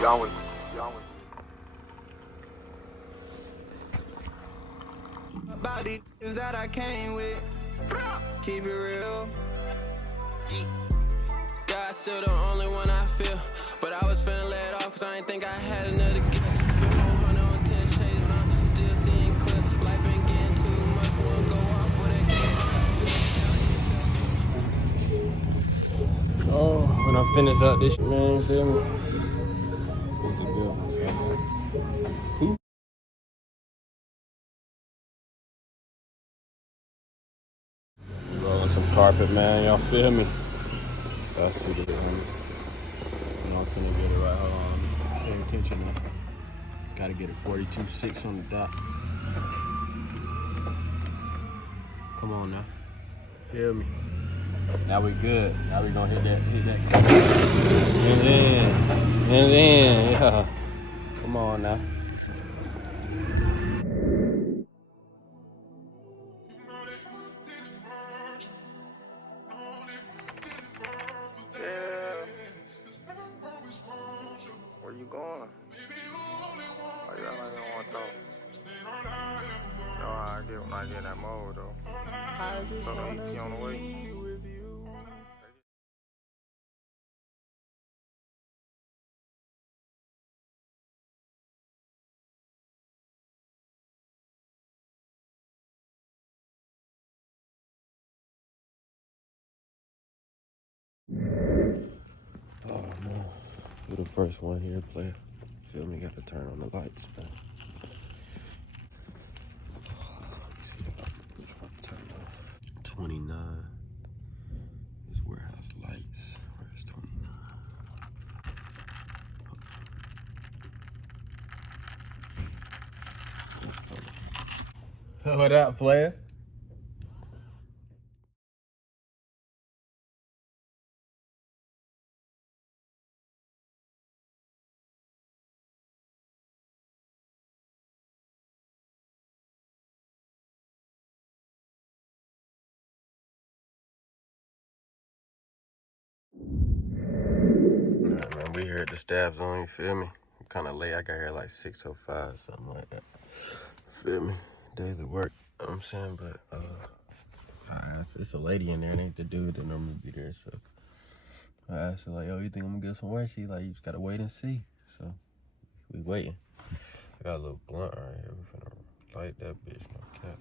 Y'all with me. Y'all with me. About these that I came with, keep it real. God's still the only one I feel, but I was finna let off cause I ain't think I had another gift. Been 400 on 10 shades, and I'm still seeing clear. Life been getting too much, one go off for that game. Oh, when I finish up this, man, you feel me? It's a good one, so. Rolling some carpet, man, y'all feel me? Y'all see the, you know, I'm finna get it right, hold on. Pay attention, man. Gotta get a 42.6 on the dot. Come on now. Feel me? Now we good. Now we gonna hit that. And then, yeah. Come on now. Where you going? Oh, y'all ain't gonna want to talk. No, I get when I get in that mode, though. So, you on the way? Oh man, you're the first one here, player. Feel me? Got to turn on the lights, man. Let me see if I can turn on 29. This warehouse lights. Where's 29? What up, player? Nah, man, we here at the staff zone, you feel me? I'm kind of late. I got here like 6:05, something like that. Feel me? Daily work, you know what I'm saying? But, it's a lady in there, and ain't the dude that normally be there, so. I asked her, like, yo, you think I'm gonna get some work? She like, you just gotta wait and see. So, we waiting. I got a little blunt right here. We finna light that bitch, no cap.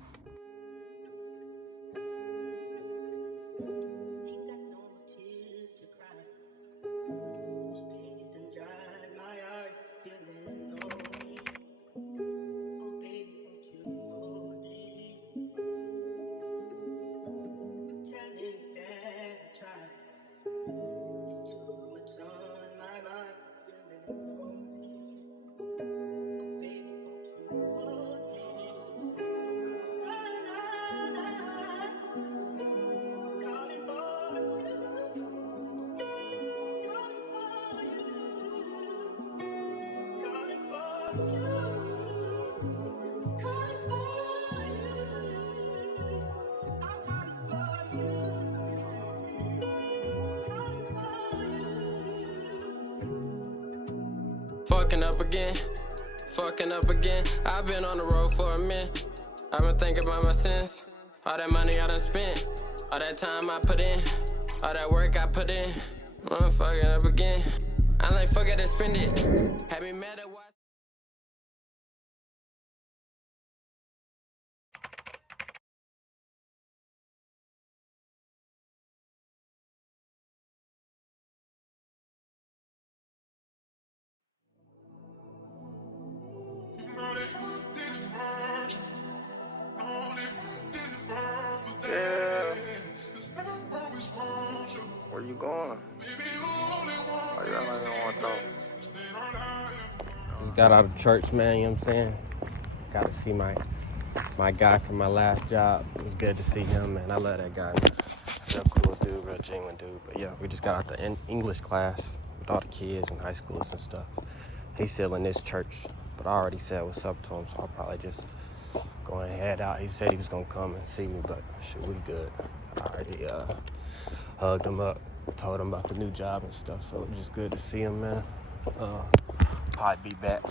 Fucking up again. I've been on the road for a minute. I've been thinking about my sins. All that money I done spent. All that time I put in. All that work I put in. I'm fucking up again. I like fuck it and spend it. Had me mad at why. Where you going? Oh, y'all ain't gonna want to talk. Just got out of church, man, you know what I'm saying? Got to see my guy from my last job. It was good to see him, man. I love that guy. Real cool dude, real genuine dude. But yeah, we just got out the English class with all the kids and high schoolers and stuff. He's still in this church, but I already said what's up to him, so I'll probably just go and head out. He said he was gonna come and see me, but shit, we good. I already hugged him up, told him about the new job and stuff, so it's just good to see him, man. probably be back.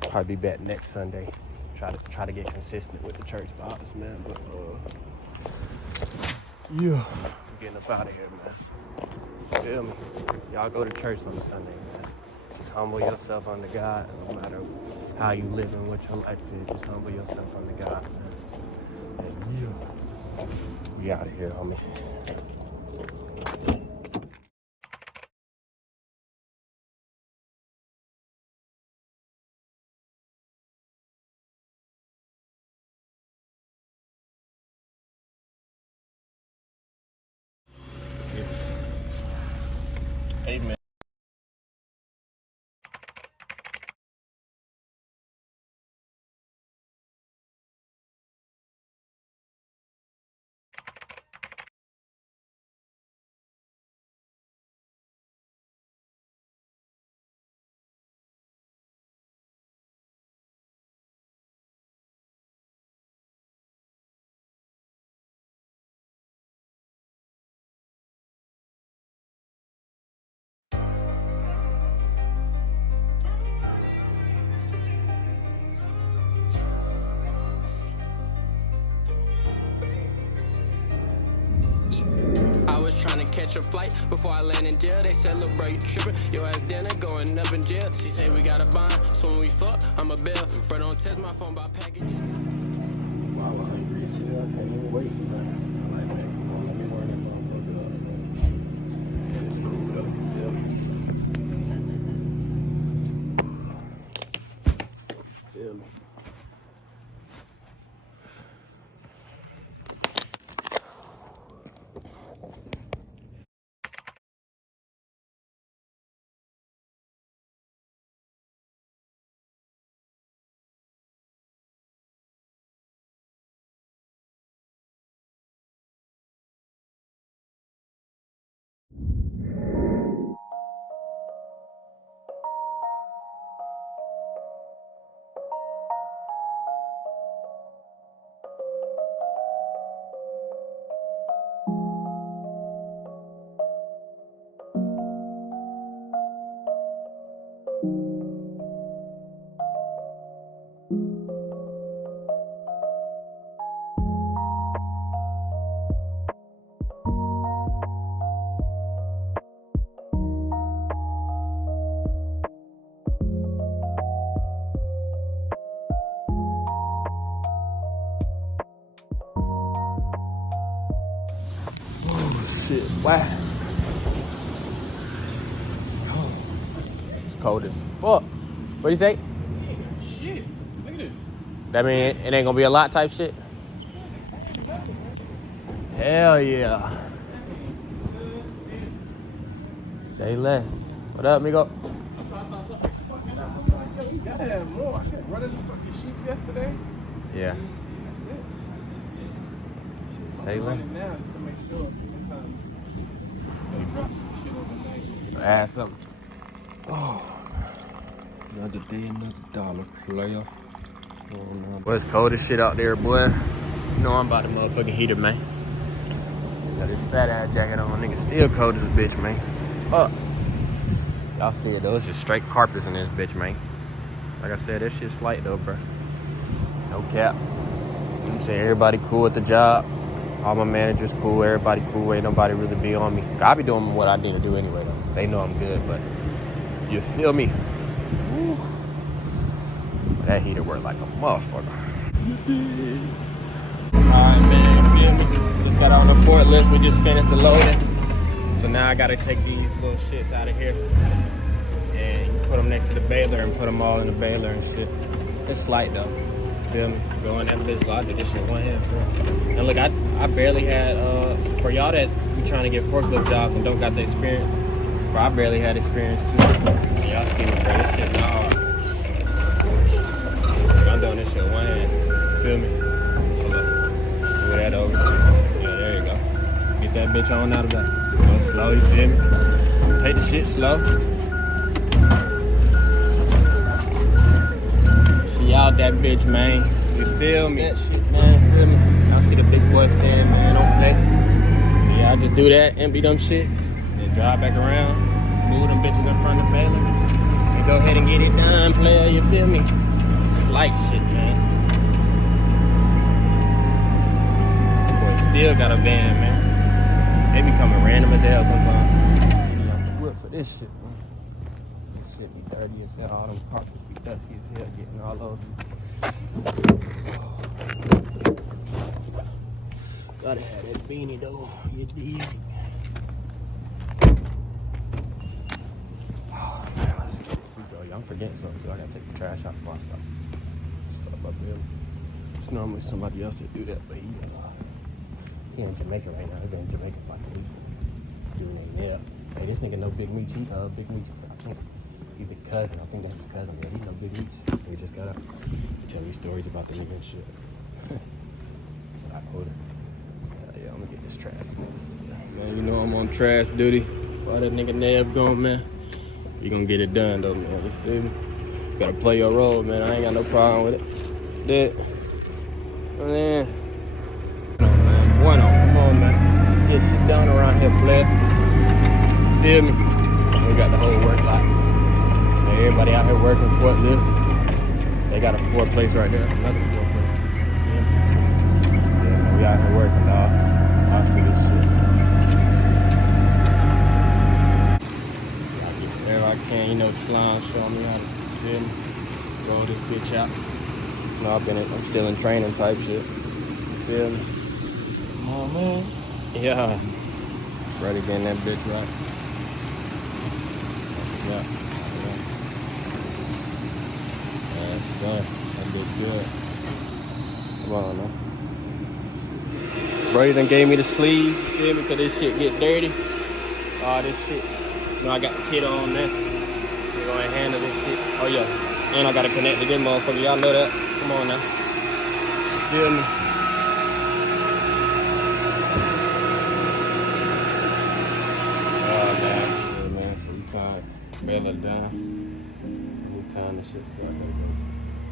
Probably be back next Sunday. Try to get consistent with the church vibes, man. But yeah, I'm getting up out of here, man. Feel me? Y'all go to church on Sunday, man. Just humble yourself under God, no matter how you live and what your life is. Just humble yourself under God, man. And yeah, we out of here, homie. Amen. I was trying to catch a flight before I land in jail. They said, look, bro, you tripping. Your ass dinner going up in jail. She say we got a bond, so when we fuck, I'm a bill. Bro, don't test my phone by package. Wow, I'm hungry as hell. I can't even wait, man. I'm like, man, come on, let me warm that motherfucker up, man. I said it's cool, though. Feel me? Shit, wow. It's cold as fuck. What do you say? Shit, look at this. That mean it ain't gonna be a lot type shit? Hell yeah. Say less. What up, amigo? That's why I thought something fucking up. I'm like, yo, we gotta have more. I kept running the fucking sheets yesterday. Yeah. That's it. Say I'm less. running now just to make sure. Sometimes they drop some shit overnight. Add something. Oh. Another day, another dollar, player. Well, it's cold as shit out there, boy. You know I'm about the motherfucking heater, man. Got this fat ass jacket on, nigga. Still cold as a bitch, man. Fuck. Y'all see it though, it's just straight carpets in this bitch, man. Like I said, this shit's light though, bro. No cap. I'm saying everybody cool at the job. All my managers cool, everybody cool. Ain't nobody really be on me. I be doing what I need to do anyway though. They know I'm good, but you feel me? Woo. That heater work like a motherfucker. Alright, man, feel me? Just got on the forklift, we just finished the loading. So now I gotta take these little shits out of here and put them next to the baler and put them all in the baler and shit. It's light though, feel me? Go in that bitch, I do this shit one hand, bro. And look, I barely had, for y'all that be trying to get forklift jobs and don't got the experience, bro, I barely had experience too. And y'all see me, bro, this shit not hard. I'm doing this shit one hand, feel me? Hold up, move that over. Yeah, there you go. Get that bitch on out of that. Go slow, you feel me? Take the shit slow. She out that bitch, man. You feel me? That shit, man, feel me? Y'all see the big boy fan, man, don't play. Yeah, I just do that, empty them shits, then drive back around. Move them bitches in front of the bailiff. And go ahead and get it done, player, you feel me? Slight shit, man. Boy, still got a van, man. They be coming random as hell sometimes. You have to whip for this shit, man. This shit be dirty as hell. All them carpets be dusty as hell, getting all over. Gotta have that beanie though, you dig? Oh man, let's get it. I'm forgetting something too. I gotta take the trash out before I stop up here. It's normally somebody else that do that, but he in Jamaica right now. He been in Jamaica for like a week. Doing it, yeah. Hey, this nigga know Big Meech. Big Meech. I think he's the cousin. I think that's his cousin. Yeah, he know Big Meech. We just got up. Tell me stories about the nigga and shit. Stop holding. Yeah, I'm gonna get this trash. Man, you know I'm on trash duty. Why that nigga Nev gone, man? You gonna get it done though, man. You feel me? You gotta play your role, man. I ain't got no problem with it. That. And then, bueno, come on, man. Get shit done around here, player. Feel me? We got the whole work lot. Everybody out here working forklift. They got a four place right there. That's another four place. Yeah, we out here working, dog. I see this shit. I get wherever I can, you know, slime, show me how to feel me. Roll this bitch out. You know, I'm still in training type shit. Feel me? Come on, man. Yeah. Ready to get in that bitch right. Yeah. Son, that bitch good. Come on, man. Brody done gave me the sleeves, you feel me? Cause this shit get dirty. All this shit. You know, I got the kit on there. We're gonna handle this shit. Oh, yeah. And I gotta connect to this motherfucker. Y'all know that. Come on now. You feel me? Oh, man. Yeah, man. So we time. Bail it down. We time this shit so I gotta go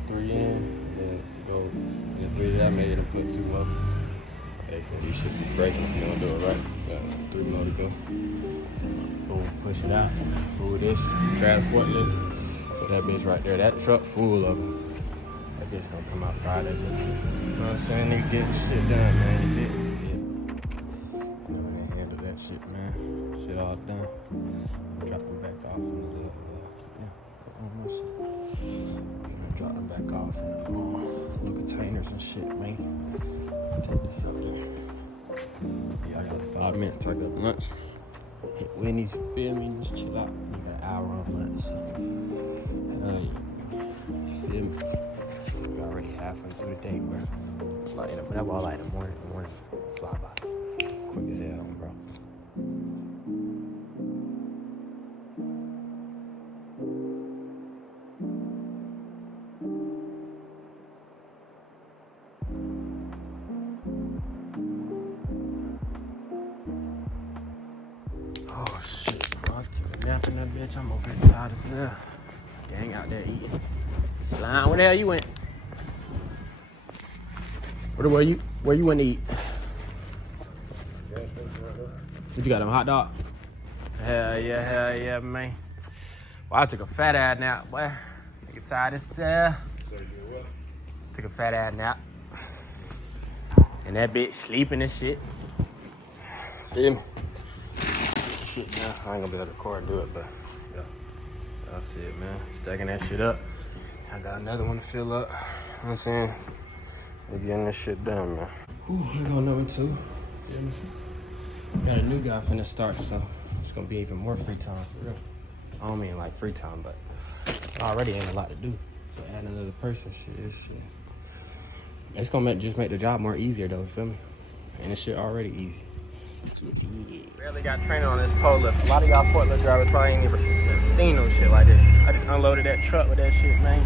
3 in, and then go, and then 3 that I made it and put 2 up. Okay, so these shit be breaking if you don't do it right. Got 3 more to go. Boom, push it out. Pull this, grab the forklift. Put that bitch right there. That truck full of them. That bitch gonna come out Friday. You know what I'm saying? Niggas getting shit done, man. You did. Yeah. You know, they handle that shit, man. Shit all done. Drop them back off in the little, put on my shit. Drop them back off in the little containers and shit, man. Take this up there. Yeah, I got 5 minutes. I got lunch. Hit Wendy's, feel me? Just chill out. You got an hour on lunch. Feel me? We're already halfway through the day, bro. It's like, that's all like the morning fly by. Quick as hell, bro. Oh shit, bro. I took a nap in that bitch. I'm over here tired as hell. Gang out there eating. Slime, where the hell you went? Where you went to eat? What you got, them hot dog? Hell yeah, man. Well, I took a fat ass nap, boy. Nigga tired as hell. Took a fat ass nap. And that bitch sleeping and shit. See me? Shit, man. I ain't gonna be able to record and do it, but yeah. That's it, man. Stacking that shit up. I got another one to fill up. You know what I'm saying? We're getting this shit done, man. Ooh, we go number 2. Got a new guy finna start, so it's gonna be even more free time for real. I don't mean like free time, but already ain't a lot to do. So add another person, shit. It's gonna just make the job more easier though, you feel me? And this shit already easy. Barely got training on this pole lift. A lot of y'all forklift drivers probably ain't never seen no shit like this. I just unloaded that truck with that shit, man.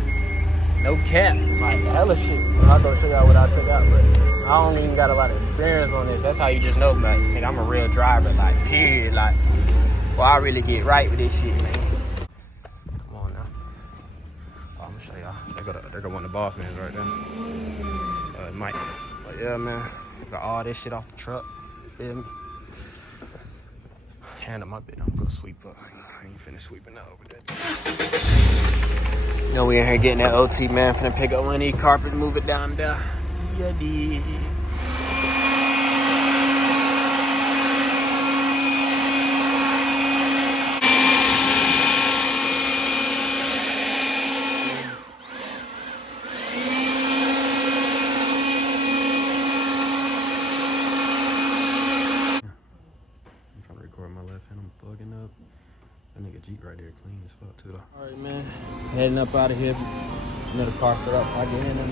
No cap, like hella shit. I'll go show y'all what I took out, but I don't even got a lot of experience on this. That's how you just know, like, nigga, I'm a real driver, like, period. Like, well, I really get right with this shit, man. Come on now. Oh, I'm gonna show y'all. There go one of the boss mans right there. Mike. But yeah, man, got all this shit off the truck. Feel me? handle my bit. I'm gonna sweep up. I ain't finna sweeping out over there. You know, we in here getting that OT, man. Finna pick up one of these carpets, move it down there. Yeah, dude. Jeep right there, clean as fuck too though. Alright, man, heading up out of here. Another car set up. I get in there.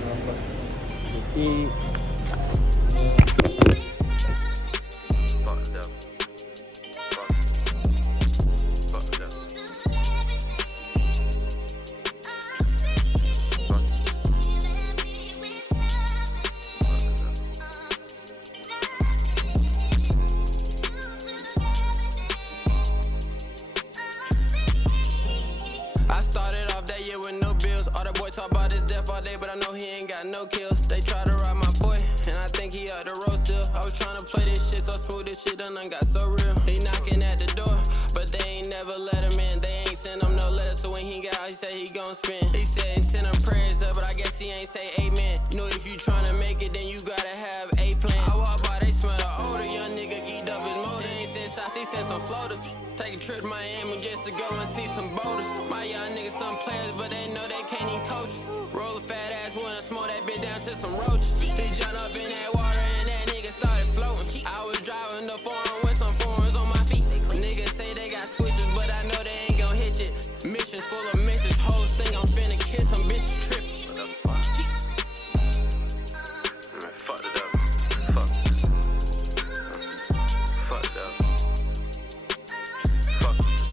Talk about his death all day, but I know he ain't got no kills. They try to rob my boy, and I think he up the road still. I was trying to play this shit so smooth, this shit done got so real. He knocking at the door, but they ain't never let him in. They ain't send him no letter, so when he got out, he said he gon' spin. He said he sent him prayers up, but I guess he ain't say amen. You know, if you tryna make it, then you gotta have a plan. I walk by, they smell the odor. Young nigga geeked up his motor. He ain't send shots, he sent some floaters. Take a trip to Miami just to go and see some boaters. My young niggas some players, but they know they can't even coach us. Roll a fat ass one and smoke that bitch down to some roaches. He jump up in that